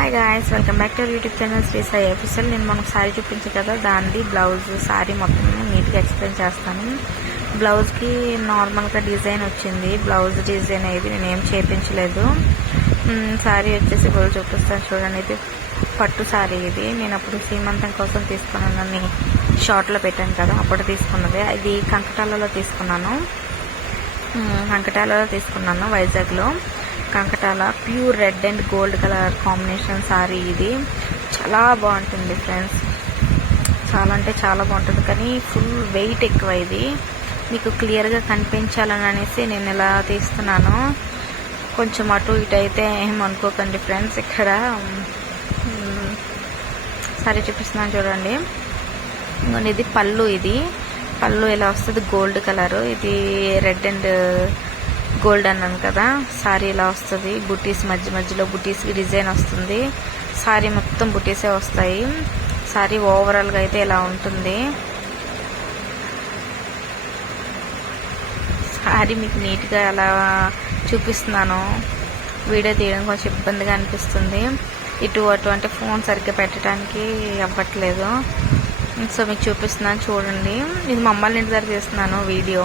Hi guys, welcome back to YouTube channel Sri Sai official. నేను మనకు శారీ చూపించాను కదా, దానిది బ్లౌజ్ శారీ మొత్తం నీట్గా ఎక్స్ప్లెయిన్ చేస్తాను. బ్లౌజ్కి నార్మల్గా డిజైన్ వచ్చింది. బ్లౌజ్ డిజైన్ అయితే నేనేం చేయించలేదు. శారీ వచ్చేసి ఇప్పుడు చూపిస్తాను చూడండి. ఇది పట్టు శారీ. ఇది నేను అప్పుడు సీమంతం కోసం తీసుకున్నాను, షార్ట్లో పెట్టాను కదా, అప్పుడు తీసుకున్నది. ఇది కంకటాలలో తీసుకున్నాను వైజాగ్లో. Kankatala pure red and gold colour combination sari. ఇది చాలా బాగుంటుంది ఫ్రెండ్స్, చాలా అంటే చాలా బాగుంటుంది. కానీ ఫుల్ వెయిట్ ఎక్కువ. ఇది మీకు క్లియర్గా కనిపించాలని అనేసి నేను ఇలా తీస్తున్నాను. కొంచెం అటు ఇటు అయితే ఏమనుకోకండి ఫ్రెండ్స్. ఇక్కడ శారీ చూపిస్తున్నాను చూడండి. ఇది పళ్ళు. ఇది పళ్ళు ఇలా వస్తుంది, గోల్డ్ కలరు. ఇది రెడ్ అండ్ గోల్డ్ అన్నాను కదా. శారీ ఇలా వస్తుంది. బుటీస్ మధ్యలో బుటీస్కి డిజైన్ వస్తుంది. శారీ మొత్తం బుటీసే వస్తాయి. శారీ ఓవరాల్గా అయితే ఇలా ఉంటుంది. శారీ మీకు నీట్గా అలా చూపిస్తున్నాను. వీడియో తీయడం కొంచెం ఇబ్బందిగా అనిపిస్తుంది. ఇటు అటు అంటే ఫోన్ సరిగ్గా పెట్టడానికి అవ్వట్లేదు. సో మీకు చూపిస్తున్నాను చూడండి. ఇది మా అమ్మాయిల ఇంటి దగ్గర తీస్తున్నాను వీడియో.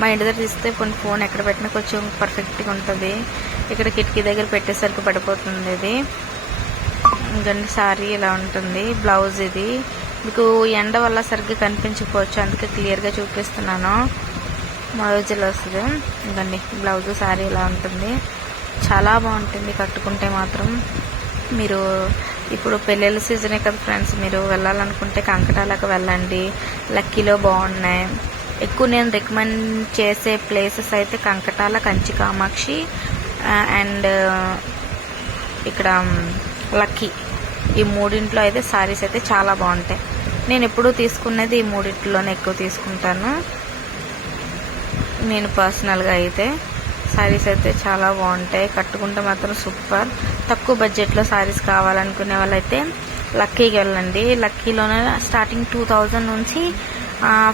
మా ఇంటి దగ్గర తీస్తే కొన్ని ఫోన్ ఎక్కడ పెట్టినా కొంచెం పర్ఫెక్ట్గా ఉంటుంది. ఇక్కడ కిటికీ దగ్గర పెట్టేసరికి పడిపోతుంది. ఇది ఇంకండి శారీ ఇలా ఉంటుంది. బ్లౌజ్ ఇది మీకు ఎండ వల్ల సరిగ్గా కనిపించకపోవచ్చు, అందుకే క్లియర్గా చూపిస్తున్నాను. బ్లౌజ్ ఇలా వస్తుంది. ఇంకండి బ్లౌజ్ శారీ ఇలా ఉంటుంది. చాలా బాగుంటుంది కట్టుకుంటే మాత్రం. మీరు ఇప్పుడు పెళ్ళిళ్ళ సీజనే కదా ఫ్రెండ్స్, మీరు వెళ్ళాలనుకుంటే కంకటాలకు వెళ్ళండి. లక్కీలో బాగున్నాయి. ఎక్కువ నేను రికమెండ్ చేసే ప్లేసెస్ అయితే కంకటాల, కంచి కామాక్షి అండ్ ఇక్కడ లక్కీ. ఈ మూడింట్లో అయితే శారీస్ అయితే చాలా బాగుంటాయి. నేను ఎప్పుడూ తీసుకునేది ఈ మూడింట్లోనే ఎక్కువ తీసుకుంటాను నేను పర్సనల్గా. అయితే శారీస్ అయితే చాలా బాగుంటాయి, కట్టుకుంటే మాత్రం సూపర్. తక్కువ బడ్జెట్లో శారీస్ కావాలనుకునే వాళ్ళైతే లక్కీకి వెళ్ళండి. లక్కీలోనే స్టార్టింగ్ 2000 నుంచి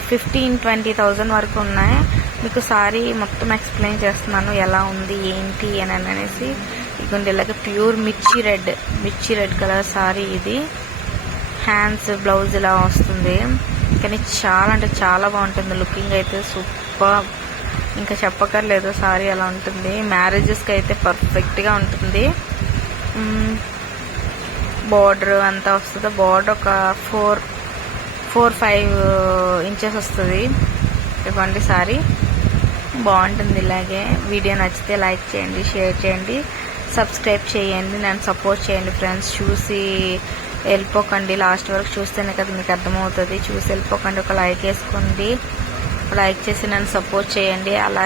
15-20,000 వరకు ఉన్నాయి. మీకు శారీ మొత్తం ఎక్స్ప్లెయిన్ చేస్తున్నాను ఎలా ఉంది ఏంటి అని అనేసి. ఇదిగోండి ఇలాగ ప్యూర్ మిర్చి రెడ్ కలర్ శారీ. ఇది హ్యాండ్స్ బ్లౌజ్ ఇలా వస్తుంది. కానీ చాలా అంటే చాలా బాగుంటుంది. లుకింగ్ అయితే సూపర్, ఇంకా చెప్పక్కర్లేదు. శారీ అలా ఉంటుంది. మ్యారేజెస్కి అయితే పర్ఫెక్ట్గా ఉంటుంది. బార్డర్ అంతా వస్తుంది. బార్డర్ ఒక 4-5 ఇంచెస్ వస్తుంది. ఇవ్వండి శారీ బాగుంటుంది. ఇలాగే వీడియో నచ్చితే లైక్ చేయండి, షేర్ చేయండి, సబ్స్క్రైబ్ చేయండి, నన్ను సపోర్ట్ చేయండి ఫ్రెండ్స్. చూసి వెళ్ళిపోకండి, లాస్ట్ వరకు చూస్తేనే కదా మీకు అర్థమవుతుంది. చూసి వెళ్ళిపోకండి, ఒక లైక్ వేసుకోండి. లైక్ చేసి నన్ను సపోర్ట్ చేయండి. అలా